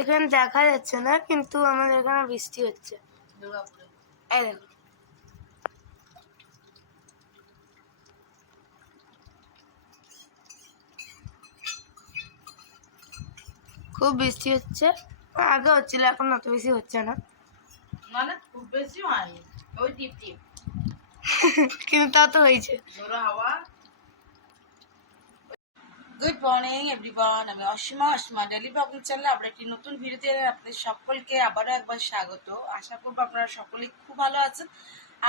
এখানে দেখা যাচ্ছে না, কিন্তু আমাদের এখানে বৃষ্টি হচ্ছে। এই দেখো, খুব বৃষ্টি হচ্ছে। আগে হচ্ছিল, এখন অত বেশি হচ্ছে না, মানে খুব বেশি হয়নি, ওই টিপ টিপ, কিন্তু তা তো হয়েছে। হাওয়া। গুড মর্নিং এভরিওয়ান, আমি অসীমা ডেলি ব্লগিং চ্যানেলে আবার একটি নতুন ভিডিওতে আপনাদের সকলকে আবারও একবার স্বাগত। আশা করবো আপনারা সকলেই খুব ভালো আছেন,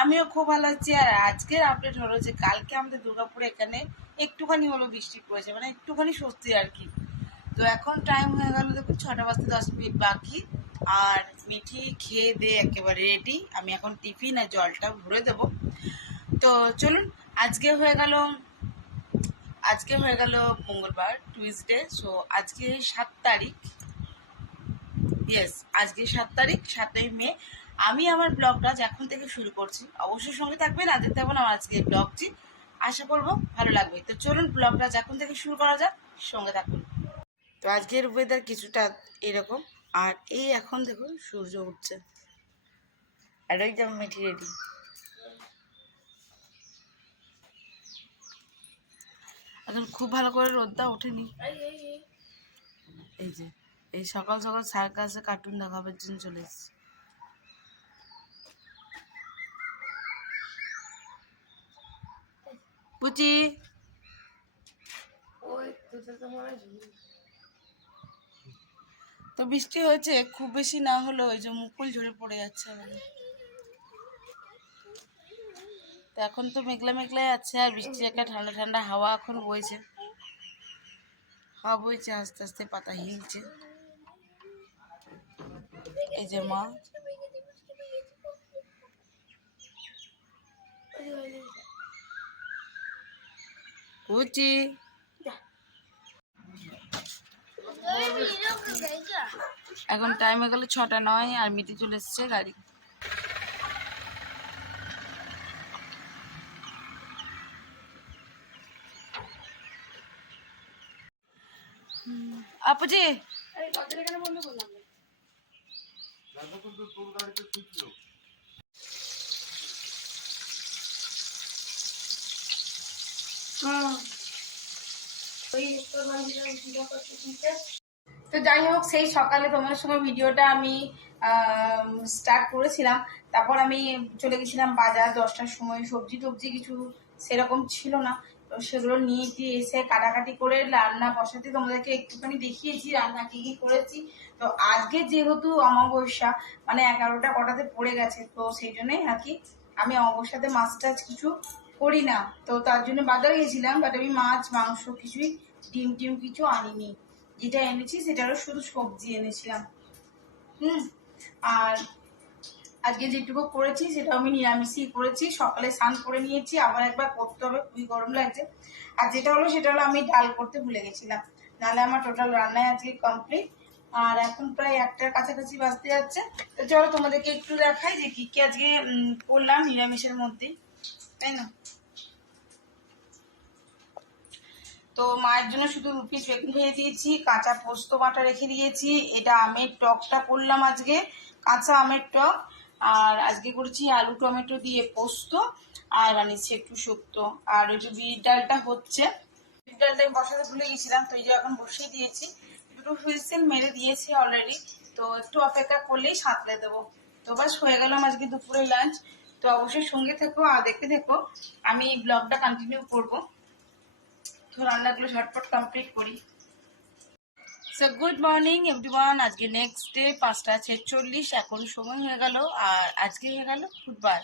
আমিও খুব ভালো আছি। আর আজকের আপডেট হলো যে কালকে আমাদের দুর্গাপুরে এখানে একটুখানি হলো বৃষ্টি পড়েছে, মানে একটুখানি স্বস্তি আর কি। তো এখন টাইম হয়ে গেল দেখুন 6টা বাজতে 10 মিনিট বাকি। আর মিঠি খেয়ে দিয়ে একেবারে রেডি, আমি এখন টিফিন আর জলটা ভরে দেবো। তো চলুন, আজকে হয়ে গেল মঙ্গলবার, টুইসডে। সো আজকে 7 তারিখ, আজকে 7 তারিখ, 7ই মে। আমি আমার ব্লগটা এখন থেকে শুরু করছি, অবশ্যই সঙ্গে থাকবেন আর দেখতে পাবেন আমার আজকে ব্লগটি, আশা করবো ভালো লাগবে। তো চলুন ব্লগটা এখন থেকে শুরু করা যাক, সঙ্গে থাকুন। তো আজকের ওয়েদার কিছুটা এরকম, আর এই এখন দেখুন সূর্য উঠছে, আর ওই যে মিঠি রেডি। এখন খুব ভালো করে রোদটা ওঠেনি, এই যে এই সকাল সকাল সার্কাসে কার্টুন দেখাবার জন্য চলে এসেছি। বুঝি তো বৃষ্টি হয়েছে, খুব বেশি না হলেও ওই যে মুকুল ঝরে পড়ে যাচ্ছে আমাদের। তো এখন তো মেঘলা মেঘলাই আছে, আর বৃষ্টির একটা ঠান্ডা ঠান্ডা হাওয়া এখন বইছে, হাওয়া বইছে, আস্তে আস্তে পাতা হিলছে। এই যে মা, বুঝি এখন টাইম হয়ে গেল 6টা 9, আর মিটি চলে এসছে গাড়ি। আপুজি তো যাই হোক, সেই সকালে তোমার সঙ্গে ভিডিওটা আমি স্টার্ট করেছিলাম। তারপর আমি চলে গেছিলাম বাজার 10টার সময়, সবজি টবজি কিছু সেরকম ছিল না, তো সেগুলো নিয়ে গিয়ে এসে কাটাকাটি করে রান্না বসাতে তোমাদেরকে একটুখানি দেখিয়েছি রান্না কি কি করেছি। তো আজকে যেহেতু অমাবস্যা, মানে 11টা কটাতে পড়ে গেছে, তো সেই জন্যই আর কি আমি অমাবস্যাতে মাছ টাছ কিছু করি না, তো তার জন্য বাজারে গেছিলাম। বাট আমি মাছ মাংস কিছুই, ডিম টিম কিছু আনিনি, যেটা এনেছি সেটা হলো শুধু সবজি এনেছিলাম। আর আজকে যেটুকু করেছি সেটা আমি নিরামিষই করেছি। সকালে স্নান করে নিয়েছি, আবার একবার করতে হবে, খুবই গরম লাগছে। আর যেটা হলো সেটা হলো আমি ডাল করতে ভুলে গেছিলাম, নাহলে আমার টোটাল রান্নায় আজকে কমপ্লিট। আর এখন প্রায় 1টার কাছাকাছি বাজতে যাচ্ছে। তো চলো তোমাদেরকে একটু দেখাই যে কি কি আজকে করলাম নিরামিষের মধ্যেই, তাই না। তো মায়ের জন্য শুধু 2 পিস বেগুন ভেজে দিয়েছি, কাঁচা পোস্ত বাটা রেখে দিয়েছি। এটা আমের টকটা করলাম আজকে, কাঁচা আমের টক। আর আজকে করেছি আলু টমেটো দিয়ে পোস্ত, আর বানিয়েছি একটু শুক্তো। আর ওই যে বিউলির ডালটা হচ্ছে, বিউলির ডালটা আমি বসাতে ভুলে গেছিলাম, তো এই যে এখন বসিয়ে দিয়েছি। 2 হুইসেল মেরে দিয়েছি অলরেডি, তো একটু অপেক্ষা করলেই সাঁতলে দেবো। তো বাস হয়ে গেলাম আজকে দুপুরে লাঞ্চ। তো অবশ্যই সঙ্গে থেকো আর দেখতে থেকো, আমি ব্লগটা কন্টিনিউ করবো। তো রান্নাগুলো ঝটপট কমপ্লিট করি। সো গুড মর্নিং এভরিওয়ান, আজকে নেক্সট ডে 5টা 46, এখন সময় হয়ে গেল। আর আজকে হয়ে গেল বুধবার।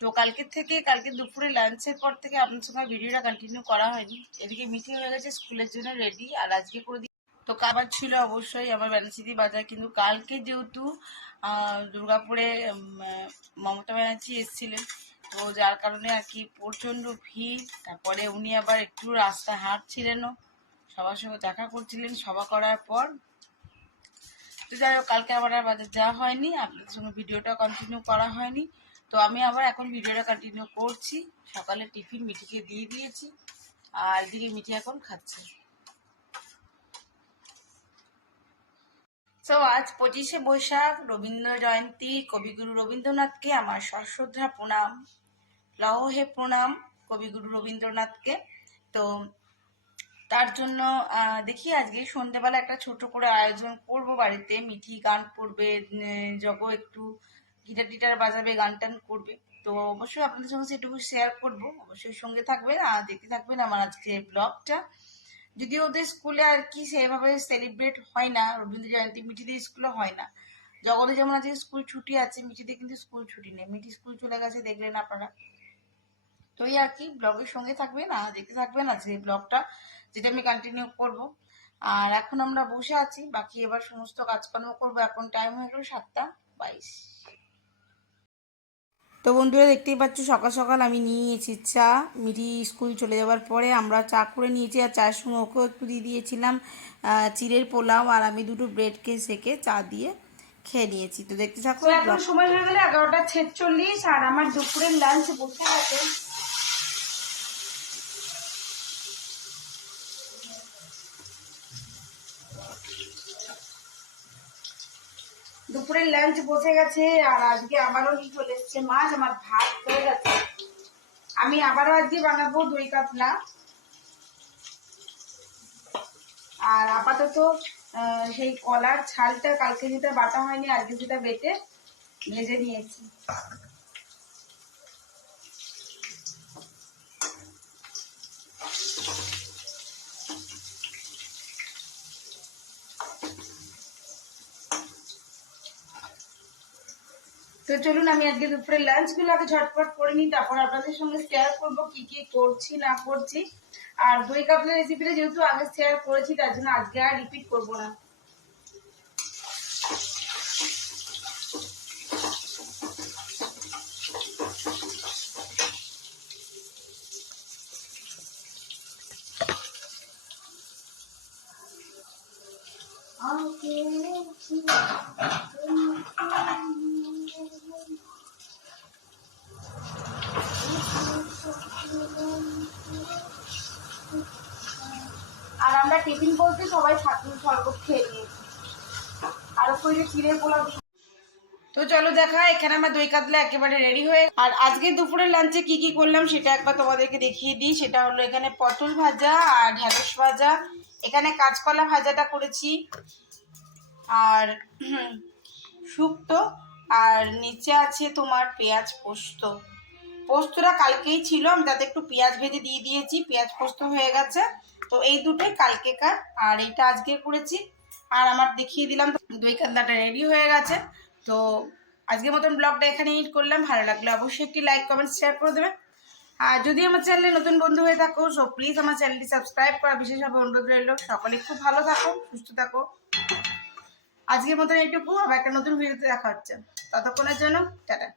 তো কালকে দুপুরে লাঞ্চের পর থেকে আপনার সঙ্গে ভিডিওটা কন্টিনিউ করা হয়নি। এদিকে মিটিং হয়ে গেছে, স্কুলের জন্য রেডি। আর আজকে করে দিই তো খাবার ছিল অবশ্যই আমার ব্যানার্জি বাজার, কিন্তু কালকে যেহেতু দুর্গাপুরে মমতা ব্যানার্জি এসেছিলেন, তো যার কারণে আর কি প্রচণ্ড ভিড়। তারপরে উনি আবার একটু রাস্তা হাঁটছিলেনও, সবার সঙ্গে দেখা করছিলেন। সভা করার পর তো যাই হোক, কালকে আবার আর বাজার যাওয়া হয়নি, আপনাদের সঙ্গে ভিডিওটা কন্টিনিউ করা হয়নি। তো আমি আবার এখন ভিডিওটা কন্টিনিউ করছি। সকালে টিফিন মিঠিকে দিয়ে দিয়েছি, আর এদিকে মিঠি এখন খাচ্ছে। সো আজ 25শে বৈশাখ, রবীন্দ্র জয়ন্তী। কবিগুরু রবীন্দ্রনাথকে আমার সশ্রদ্ধা প্রণাম, লহ হে প্রণাম কবিগুরু রবীন্দ্রনাথকে। তো তার জন্য দেখি আজকে সন্ধ্যেবেলা একটা ছোট করে আয়োজন করব বাড়িতে। মিঠি গান করবে, জগ একটু গিটার টিটার বাজাবে, গান টান করবে। তো অবশ্যই আপনাদের সঙ্গে সেটুকু শেয়ার করব, অবশ্যই সঙ্গে থাকবেন আর দেখতে থাকবেন আমার আজকে ব্লগটা। যদিও ওদের স্কুলে আর কি সেভাবে সেলিব্রেট হয় না রবীন্দ্র জয়ন্তী, মিঠিদের স্কুলে হয় না। জগতে যেমন আজকে স্কুল ছুটি আছে, মিঠিদের কিন্তু স্কুল ছুটি নেই, মিঠি স্কুল চলে গেছে, দেখলেন আপনারা। তো এই আর কি, ব্লগের সঙ্গে থাকবেন আর দেখতে থাকবেন আজকে এই ব্লগটা, যেটা আমি কন্টিনিউ করব। আর এখন আমরা বসে আছি, বাকি এবার সমস্ত কাজকর্ম করবো। এখন টাইম হয়ে গেল 7:22। তো বন্ধুরা দেখতেই পাচ্ছ সকাল সকাল আমি নিয়ে নিয়েছি চা। মিঠি স্কুল চলে যাওয়ার পরে আমরা চা করে নিয়েছি, আর চায়ের সঙ্গে ওকেও একটু দিয়ে দিয়েছিলাম চিড়ের পোলাও, আর আমি দুটো ব্রেডকে সেকে চা দিয়ে খেয়ে নিয়েছি। তো দেখতে থাকো। এখন সময় হয়ে গেলে 11:46, আর আমার দুপুরের লাঞ্চ বসে গেছে। দুপুরের লাঞ্চ বসে গেছে, আর আজকে আবারও কি চলে এসছে মাছ, আমার ভাত হয়ে গেছে। আমি আবারও আজকে বানাবো দই কাতলা। আর আপাতত সেই কলার ছালটা কালকে যেটা বাটা হয়নি, আজকে যেটা বেটে ভেজে নিয়েছি। তো চলুন আমি আজকে দুপুরের লাঞ্চ গুলো আগে ঝটপট করে নিই, তারপর আপনাদের সঙ্গে শেয়ার করবো কি কি করছি না করছি। আর দই কাতলা রেসিপিটা যেহেতু আগে শেয়ার করেছি, তার জন্য আজকে আর রিপিট করবো না। আর আমরা টিফিন বলতে সবাই ছাতুর শরবত খেয়ে নিয়েছি, আর ওপরে চিড়ের পোলাও। তো চলো দেখা, এখানে আমার দই কাতলা একেবারে রেডি হয়ে। আর আজকে দুপুরের লাঞ্চে কি কি করলাম সেটা একবার তোমাদেরকে দেখিয়ে দিই। সেটা হলো এখানে পটল ভাজা আর ঢেঁড়স ভাজা, এখানে কাঁচকলা ভাজাটা করেছি, আর শুক্তো, আর নিচে আছে তোমার পেঁয়াজ পোস্ত। পোস্তটা কালকেই ছিল, আমি তাতে একটু পেঁয়াজ ভেজে দিয়ে দিয়েছি, পেঁয়াজ পোস্ত হয়ে গেছে। তো এই দুটোই কালকেকার, আর এটা আজকে করেছি। আর আমার দেখিয়ে দিলাম দই কাতলাটা রেডি হয়ে গেছে। তো আজকের মতন ব্লগটা এখানে এডিট করলাম। ভালো লাগলে অবশ্যই একটি লাইক কমেন্ট শেয়ার করে দেবেন। আর যদি আমার চ্যানেলে নতুন বন্ধু হয়ে থাকো, সো প্লিজ আমার চ্যানেলটি সাবস্ক্রাইব করা বিশেষভাবে অনুরোধ রইল। সকলে খুব ভালো থাকো, সুস্থ থাকো। আজকের মতন এইটুকু, আবার একটা নতুন ভিডিওতে দেখা হচ্ছে। ততক্ষণের জন্য টাটা।